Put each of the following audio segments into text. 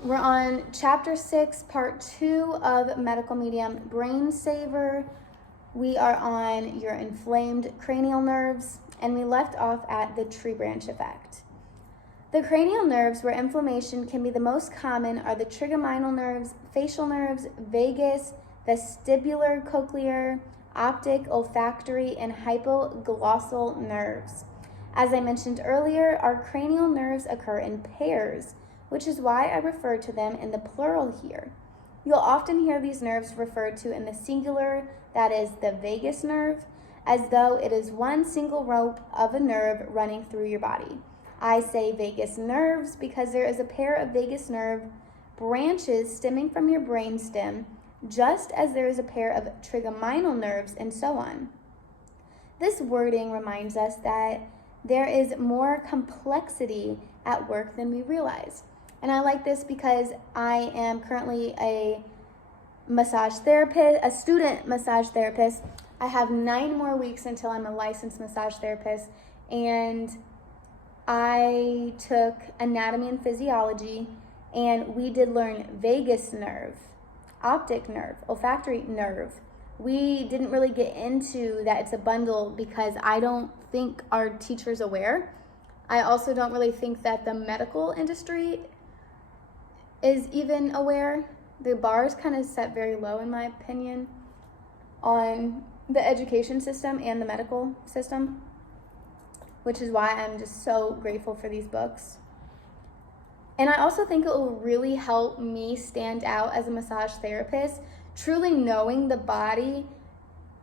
We're on chapter 6, part 2 of medical medium brain saver. We are on your inflamed cranial nerves, and we left off at the tree branch effect. The cranial nerves where inflammation can be the most common are the trigeminal nerves, facial nerves, vagus, vestibular, cochlear, optic, olfactory, and hypoglossal nerves. As I mentioned earlier, our cranial nerves occur in pairs, which is why I refer to them in the plural here. You'll often hear these nerves referred to in the singular, that is the vagus nerve, as though it is one single rope of a nerve running through your body. I say vagus nerves because there is a pair of vagus nerve branches stemming from your brain stem, just as there is a pair of trigeminal nerves and so on. This wording reminds us that there is more complexity at work than we realize. And I like this because I am currently a massage therapist, a student massage therapist. I have 9 more weeks until I'm a licensed massage therapist, and I took anatomy and physiology, and we did learn vagus nerve, optic nerve, olfactory nerve. We didn't really get into that it's a bundle because I don't think our teacher's aware. I also don't really think that the medical industry is even aware. The bar is kind of set very low, in my opinion, on the education system and the medical system, which is why I'm just so grateful for these books. And I also think it will really help me stand out as a massage therapist, truly knowing the body,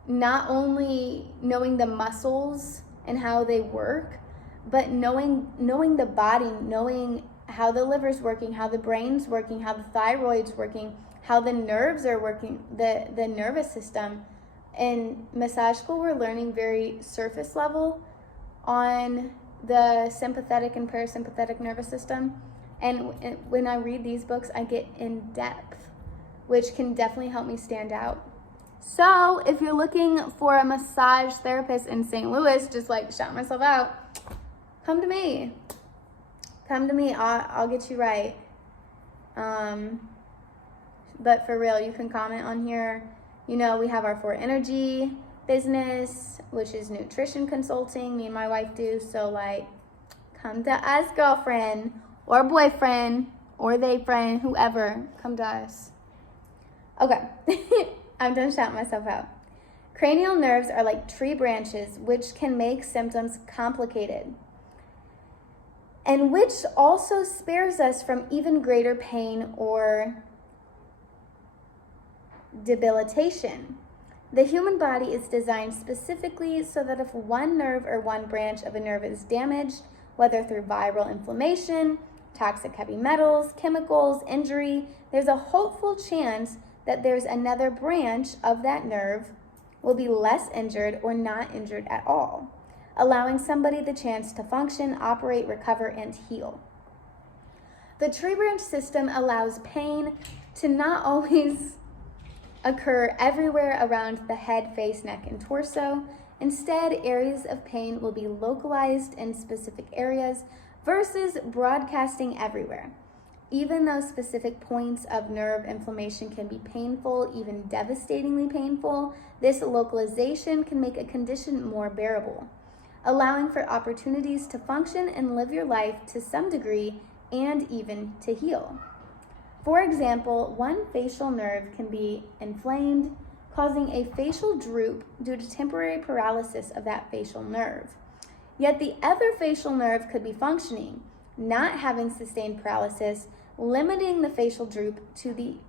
not only knowing the muscles and how they work, but knowing the body, knowing how the liver's working, how the brain's working, how the thyroid's working, how the nerves are working, the nervous system. In massage school, we're learning very surface level on the sympathetic and parasympathetic nervous system. And when I read these books, I get in depth, which can definitely help me stand out. So if you're looking for a massage therapist in St. Louis, just like shout myself out, come to me. Come to me, I'll get you right. But for real, you can comment on here. You know, we have our For Energy business, which is nutrition consulting. Me and my wife do. So like, come to us, girlfriend or boyfriend or they friend, whoever, come to us. Okay, I'm done shouting myself out. Cranial nerves are like tree branches, which can make symptoms complicated, and which also spares us from even greater pain or debilitation. The human body is designed specifically so that if one nerve or one branch of a nerve is damaged, whether through viral inflammation, toxic heavy metals, chemicals, injury, there's a hopeful chance that there's another branch of that nerve will be less injured or not injured at all, allowing somebody the chance to function, operate, recover, and heal. The tree branch system allows pain to not always occur everywhere around the head, face, neck, and torso. Instead, areas of pain will be localized in specific areas versus broadcasting everywhere. Even though specific points of nerve inflammation can be painful, even devastatingly painful, this localization can make a condition more bearable, allowing for opportunities to function and live your life to some degree and even to heal. For example, one facial nerve can be inflamed, causing a facial droop due to temporary paralysis of that facial nerve. Yet the other facial nerve could be functioning, not having sustained paralysis, limiting the facial droop to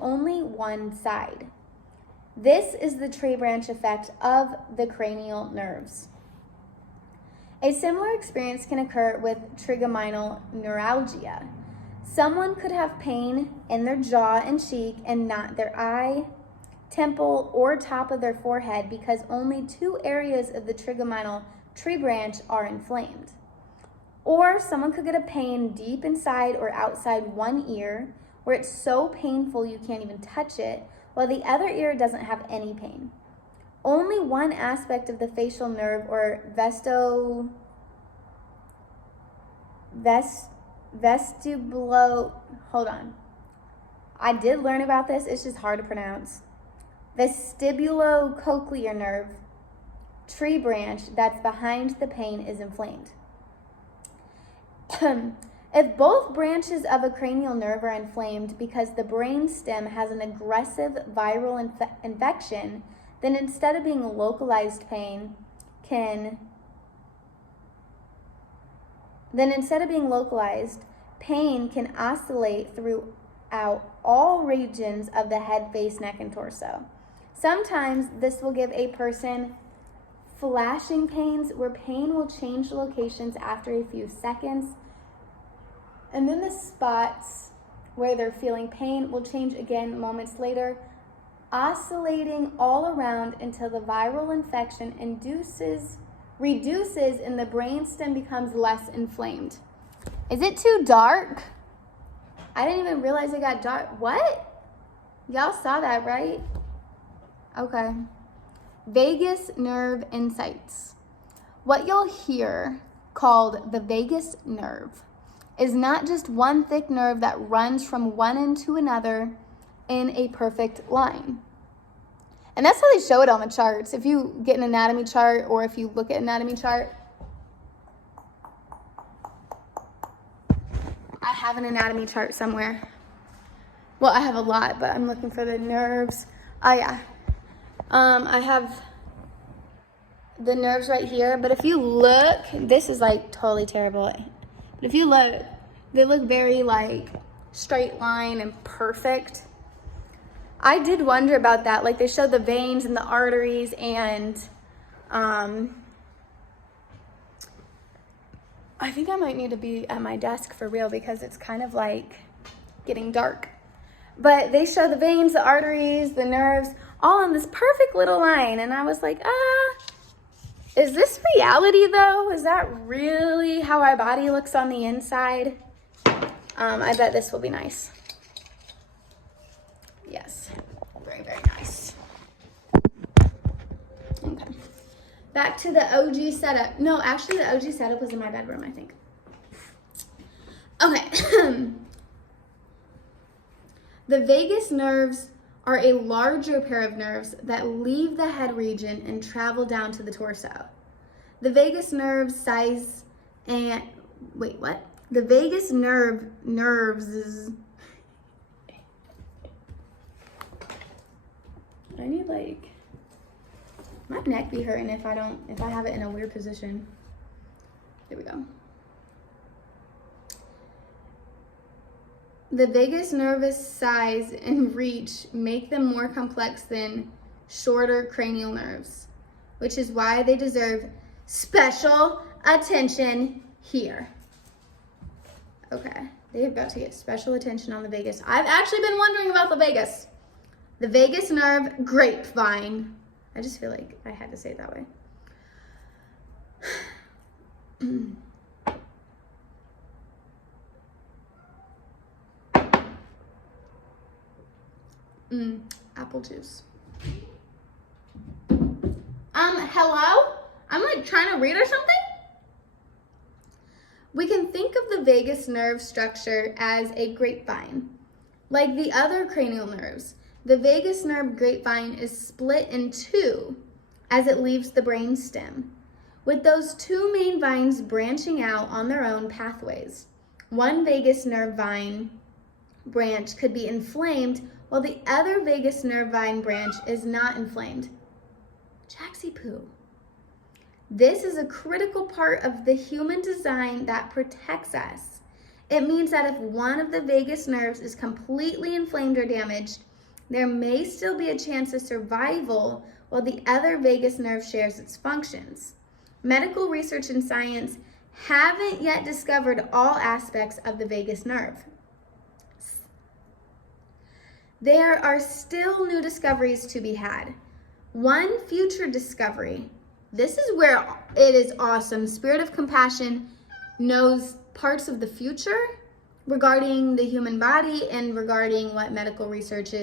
only one side. This is the tree branch effect of the cranial nerves. A similar experience can occur with trigeminal neuralgia. Someone could have pain in their jaw and cheek and not their eye, temple, or top of their forehead because only 2 areas of the trigeminal tree branch are inflamed. Or someone could get a pain deep inside or outside one ear where it's so painful you can't even touch it, while the other ear doesn't have any pain. Only one aspect of the facial nerve or vestibulo, hold on. I did learn about this. It's just hard to pronounce. Vestibulocochlear nerve, tree branch that's behind the pain is inflamed. If both branches of a cranial nerve are inflamed because the brain stem has an aggressive viral infection, then instead of being localized pain can oscillate throughout all regions of the head, face, neck, and torso. Sometimes this will give a person flashing pains where pain will change locations after a few seconds, and then the spots where they're feeling pain will change again moments later, oscillating all around until the viral infection reduces and the brainstem becomes less inflamed. Is it too dark? I didn't even realize it got dark. What? Y'all saw that, right? Okay. Vagus nerve insights. What you'll hear called the vagus nerve is not just one thick nerve that runs from one end to another in a perfect line. And that's how they show it on the charts. If you get an anatomy chart or if you look at an anatomy chart, I have an anatomy chart somewhere. Well, I have a lot, but I'm looking for the nerves. Oh yeah. I have the nerves right here, but if you look, this is like totally terrible. But if you look, they look very like straight line and perfect. I did wonder about that. Like they show the veins and the arteries and I think I might need to be at my desk for real because it's kind of like getting dark. But they show the veins, the arteries, the nerves, all in this perfect little line. And I was like, is this reality though? Is that really how our body looks on the inside? I bet this will be nice. Yes, very, very nice. Okay. Back to the OG setup. No, actually the OG setup was in my bedroom, I think. Okay. The vagus nerves are a larger pair of nerves that leave the head region and travel down to the torso. The vagus nerve size and, wait, what? The vagus nerves is, I need like, my neck be hurting if I have it in a weird position. There we go. The vagus nerve's size and reach make them more complex than shorter cranial nerves, which is why they deserve special attention here. Okay, they're about to get special attention on the vagus. I've actually been wondering about the vagus. The vagus nerve grapevine. I just feel like I had to say it that way. Apple juice. Hello? I'm like trying to read or something? We can think of the vagus nerve structure as a grapevine. Like the other cranial nerves, the vagus nerve grapevine is split in two as it leaves the brain stem, with those two main vines branching out on their own pathways. One vagus nerve vine branch could be inflamed while the other vagus nerve vine branch is not inflamed. Jaxie poo. This is a critical part of the human design that protects us. It means that if one of the vagus nerves is completely inflamed or damaged, there may still be a chance of survival while the other vagus nerve shares its functions. Medical research and science haven't yet discovered all aspects of the vagus nerve. There are still new discoveries to be had. One future discovery, this is where it is awesome. Spirit of Compassion knows parts of the future regarding the human body and regarding what medical research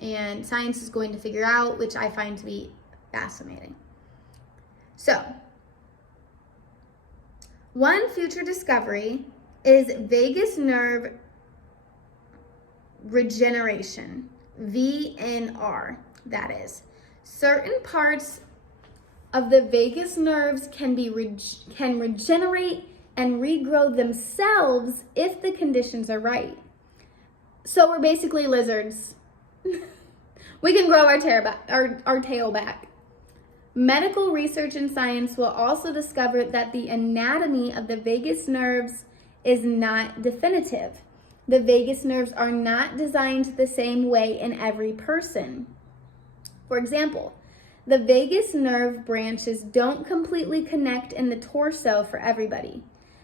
and science is going to figure out, which I find to be fascinating. So, one future discovery is vagus nerve regeneration, VNR, that is. Certain parts of the vagus nerves can regenerate and regrow themselves if the conditions are right. So we're basically lizards. We can grow our tail back. Medical research and science will also discover that the anatomy of the vagus nerves is not definitive. The vagus nerves are not designed the same way in every person. For example, the vagus nerve branches don't completely connect in the torso for everybody.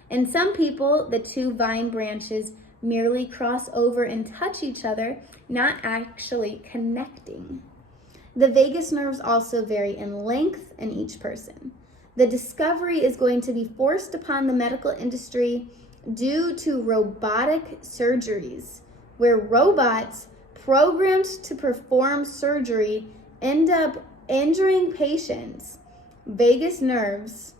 In some people, the two vine branches merely cross over and touch each other, not actually connecting. The vagus nerves also vary in length in each person. The discovery is going to be forced upon the medical industry due to robotic surgeries, where robots programmed to perform surgery end up injuring patients' vagus nerves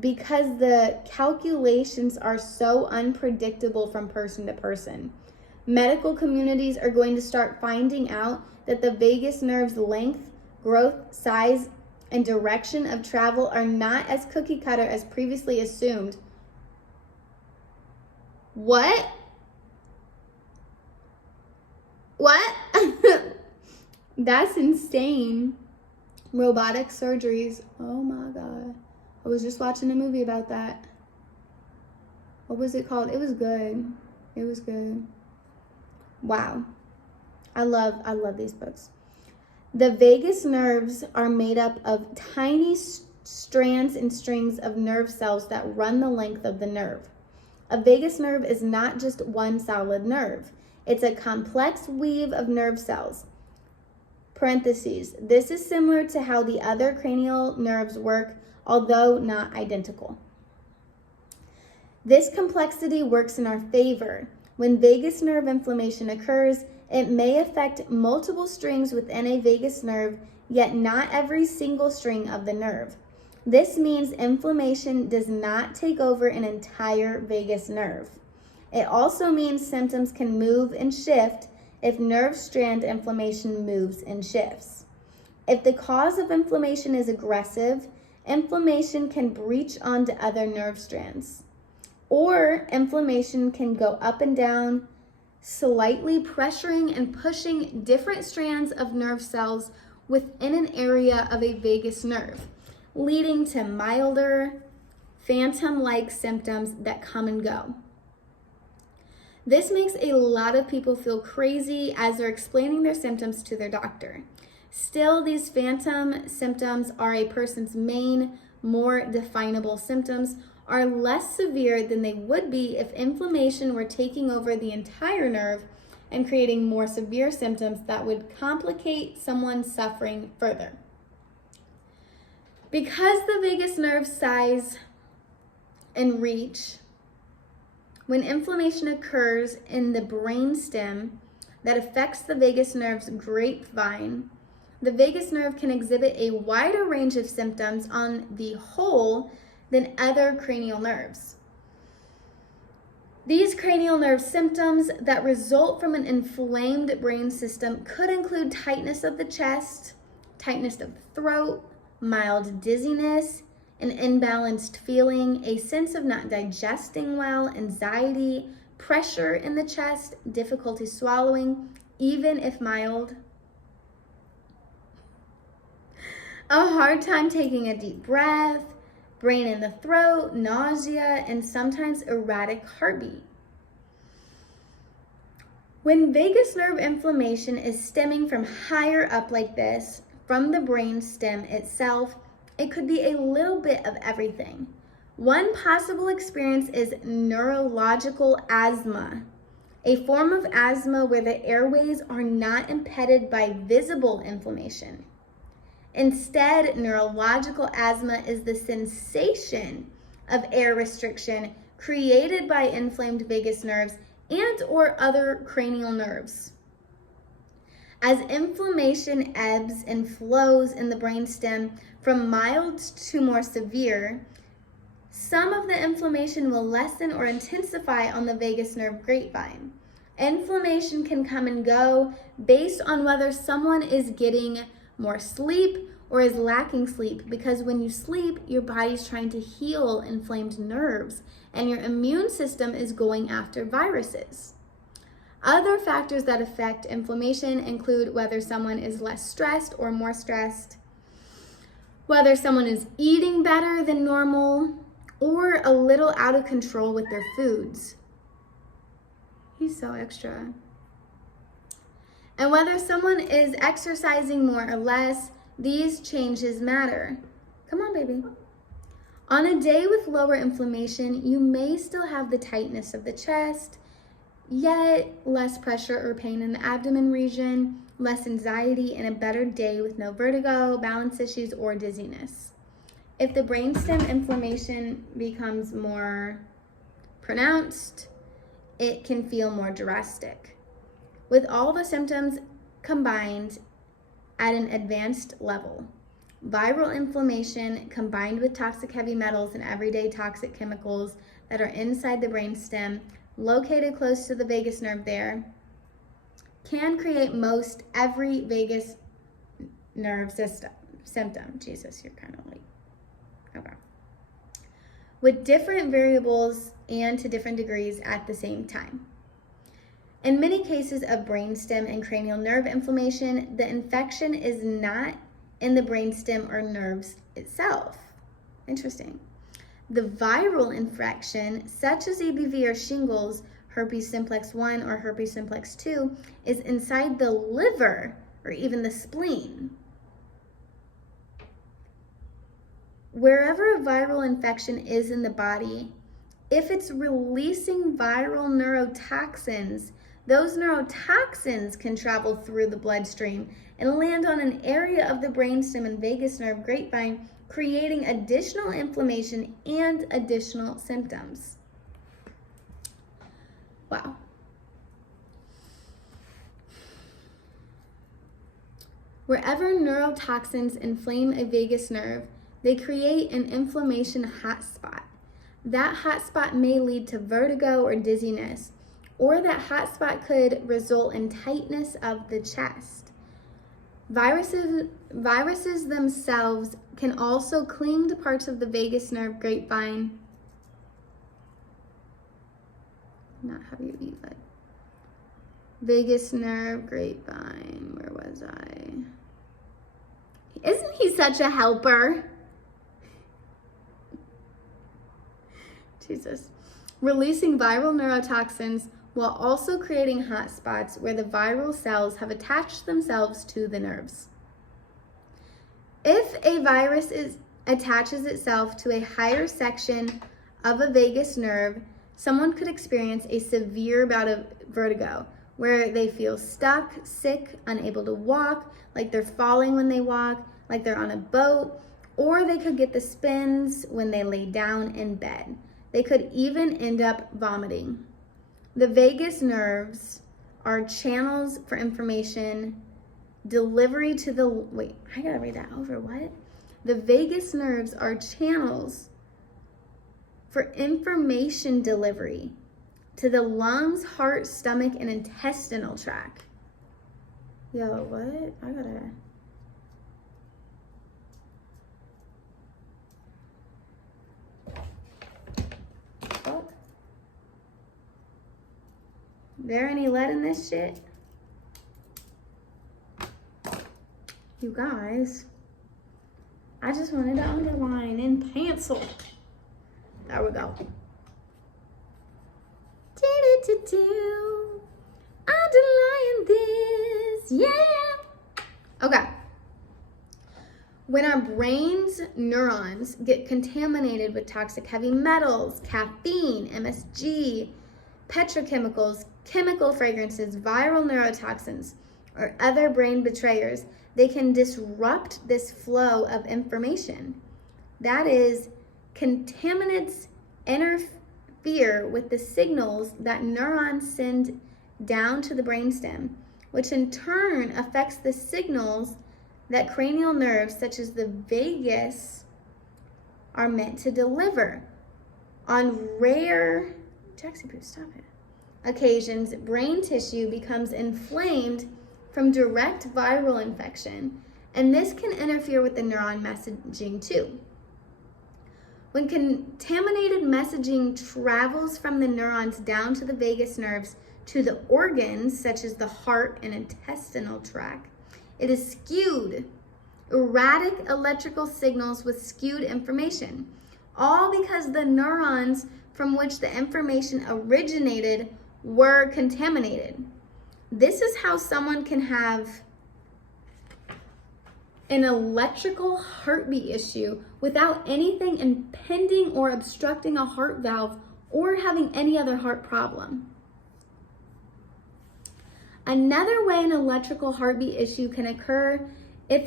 because the calculations are so unpredictable from person to person. Medical communities are going to start finding out that the vagus nerve's length, growth, size, and direction of travel are not as cookie cutter as previously assumed. What? That's insane. Robotic surgeries. Oh my God. I was just watching a movie about that. What was it called? It was good. It was good. Wow. I love these books. The vagus nerves are made up of tiny strands and strings of nerve cells that run the length of the nerve. A vagus nerve is not just one solid nerve. It's a complex weave of nerve cells. Parentheses. This is similar to how the other cranial nerves work, although not identical. This complexity works in our favor. When vagus nerve inflammation occurs, it may affect multiple strings within a vagus nerve, yet not every single string of the nerve. This means inflammation does not take over an entire vagus nerve. It also means symptoms can move and shift if nerve strand inflammation moves and shifts. If the cause of inflammation is aggressive, inflammation can breach onto other nerve strands. Or inflammation can go up and down, slightly pressuring and pushing different strands of nerve cells within an area of a vagus nerve, leading to milder, phantom-like symptoms that come and go. This makes a lot of people feel crazy as they're explaining their symptoms to their doctor. Still, these phantom symptoms are a person's main, more definable symptoms, are less severe than they would be if inflammation were taking over the entire nerve and creating more severe symptoms that would complicate someone suffering further. Because the vagus nerve's size and reach, when inflammation occurs in the brainstem that affects the vagus nerve's grapevine, the vagus nerve can exhibit a wider range of symptoms on the whole than other cranial nerves. These cranial nerve symptoms that result from an inflamed brain system could include tightness of the chest, tightness of the throat, mild dizziness, an imbalanced feeling, a sense of not digesting well, anxiety, pressure in the chest, difficulty swallowing, even if mild, a hard time taking a deep breath, brain in the throat, nausea, and sometimes erratic heartbeat. When vagus nerve inflammation is stemming from higher up like this, from the brain stem itself, it could be a little bit of everything. One possible experience is neurological asthma, a form of asthma where the airways are not impeded by visible inflammation. Instead, neurological asthma is the sensation of air restriction created by inflamed vagus nerves and or other cranial nerves. As inflammation ebbs and flows in the brainstem from mild to more severe, some of the inflammation will lessen or intensify on the vagus nerve grapevine. Inflammation can come and go based on whether someone is getting more sleep or is lacking sleep, because when you sleep, your body's trying to heal inflamed nerves and your immune system is going after viruses. Other factors that affect inflammation include whether someone is less stressed or more stressed, whether someone is eating better than normal, or a little out of control with their foods. He's so extra. And whether someone is exercising more or less, these changes matter. Come on, baby. On a day with lower inflammation, you may still have the tightness of the chest, yet less pressure or pain in the abdomen region, less anxiety, and a better day with no vertigo, balance issues, or dizziness. If the brainstem inflammation becomes more pronounced, it can feel more drastic, with all the symptoms combined at an advanced level. Viral inflammation combined with toxic heavy metals and everyday toxic chemicals that are inside the brainstem, located close to the vagus nerve there, can create most every vagus nerve symptom. Jesus, you're kind of like, okay. With different variables and to different degrees at the same time. In many cases of brainstem and cranial nerve inflammation, the infection is not in the brainstem or nerves itself. Interesting. The viral infection, such as EBV or shingles, herpes simplex 1 or herpes simplex 2, is inside the liver or even the spleen. Wherever a viral infection is in the body, if it's releasing viral neurotoxins, those neurotoxins can travel through the bloodstream and land on an area of the brainstem and vagus nerve grapevine, creating additional inflammation and additional symptoms. Wow. Wherever neurotoxins inflame a vagus nerve, they create an inflammation hotspot. That hotspot may lead to vertigo or dizziness, or that hotspot could result in tightness of the chest. Viruses themselves can also cling to parts of the vagus nerve grapevine. Not how you eat, but vagus nerve grapevine. Where was I? Isn't he such a helper? Jesus. Releasing viral neurotoxins while also creating hot spots where the viral cells have attached themselves to the nerves. If a virus attaches itself to a higher section of a vagus nerve, someone could experience a severe bout of vertigo, where they feel stuck, sick, unable to walk, like they're falling when they walk, like they're on a boat, or they could get the spins when they lay down in bed. They could even end up vomiting. The vagus nerves are channels for information delivery to the, wait, I gotta read that over, what? The vagus nerves are channels for information delivery to the lungs, heart, stomach, and intestinal tract. Yo, what? I gotta... Fuck. There any lead in this shit? You guys, I just wanted to underline in pencil. There we go. Underline this, yeah. Okay. When our brain's neurons get contaminated with toxic heavy metals, caffeine, MSG, petrochemicals, chemical fragrances, viral neurotoxins, or other brain betrayers, they can disrupt this flow of information. That is, contaminants interfere with the signals that neurons send down to the brainstem, which in turn affects the signals that cranial nerves, such as the vagus, are meant to deliver. On rare occasions, brain tissue becomes inflamed from direct viral infection, and this can interfere with the neuron messaging too. When contaminated messaging travels from the neurons down to the vagus nerves to the organs, such as the heart and intestinal tract, it is skewed. Erratic electrical signals with skewed information, all because the neurons from which the information originated were contaminated. This is how someone can have an electrical heartbeat issue without anything impeding or obstructing a heart valve or having any other heart problem. Another way an electrical heartbeat issue can occur if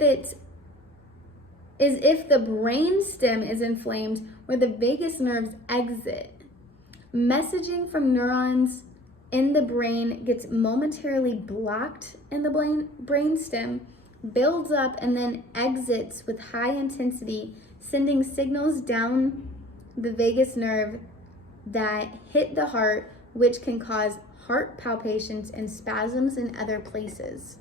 the brain stem is inflamed where the vagus nerves exit. Messaging from neurons in the brain gets momentarily blocked in the brain stem, builds up, and then exits with high intensity, sending signals down the vagus nerve that hit the heart, which can cause heart palpitations and spasms in other places.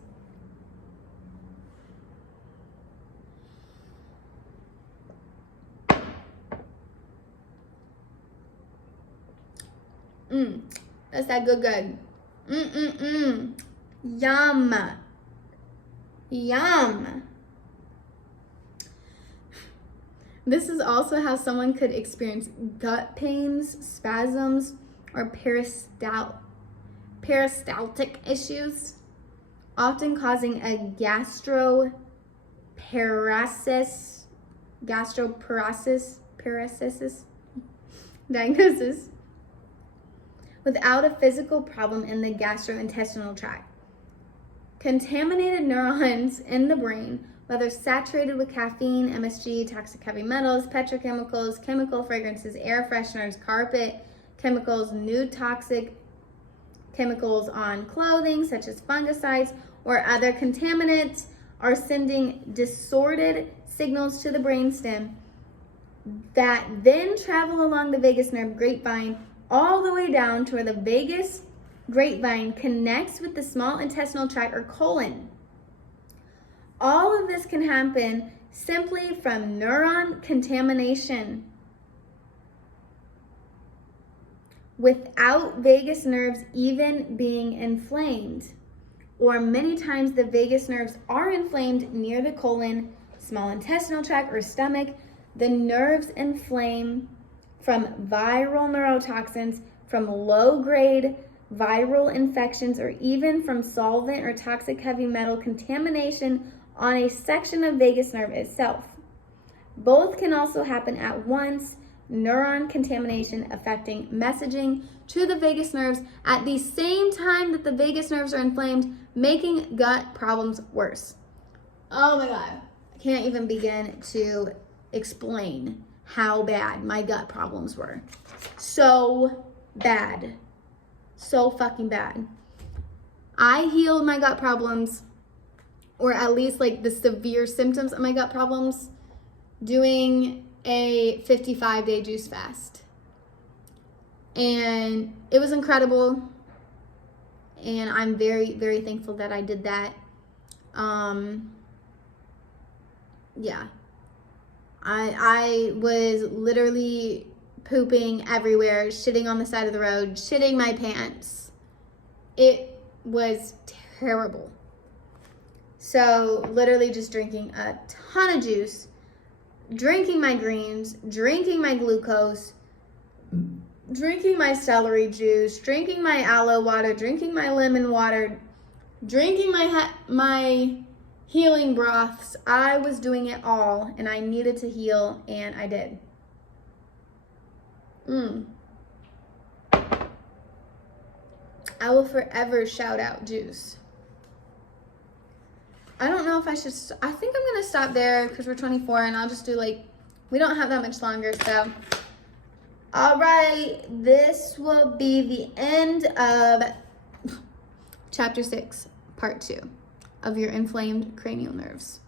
That's that good. Yum. Yum. This is also how someone could experience gut pains, spasms, or peristaltic issues, often causing a gastroparesis diagnosis without a physical problem in the gastrointestinal tract. Contaminated neurons in the brain, whether saturated with caffeine, MSG, toxic heavy metals, petrochemicals, chemical fragrances, air fresheners, carpet chemicals, new toxic chemicals on clothing, such as fungicides or other contaminants, are sending distorted signals to the brainstem that then travel along the vagus nerve grapevine all the way down to where the vagus grapevine connects with the small intestinal tract or colon. All of this can happen simply from neuron contamination without vagus nerves even being inflamed. Or many times the vagus nerves are inflamed near the colon, small intestinal tract, or stomach. The nerves inflame from viral neurotoxins, from low-grade viral infections, or even from solvent or toxic heavy metal contamination on a section of vagus nerve itself. Both can also happen at once, neuron contamination affecting messaging to the vagus nerves at the same time that the vagus nerves are inflamed, making gut problems worse. Oh my God, I can't even begin to explain how bad my gut problems were. So bad. So fucking bad. I healed my gut problems, or at least like the severe symptoms of my gut problems, doing a 55-day juice fast. And it was incredible. And I'm very, very thankful that I did that. Yeah. I was literally pooping everywhere, shitting on the side of the road, shitting my pants. It was terrible. So literally just drinking a ton of juice, drinking my greens, drinking my glucose, drinking my celery juice, drinking my aloe water, drinking my lemon water, drinking my healing broths. I was doing it all, and I needed to heal, and I did. I will forever shout out juice. I don't know if I should, I think I'm going to stop there because we're 24 and I'll just do we don't have that much longer. So, all right, this will be the end of chapter 6, part 2 of your inflamed cranial nerves.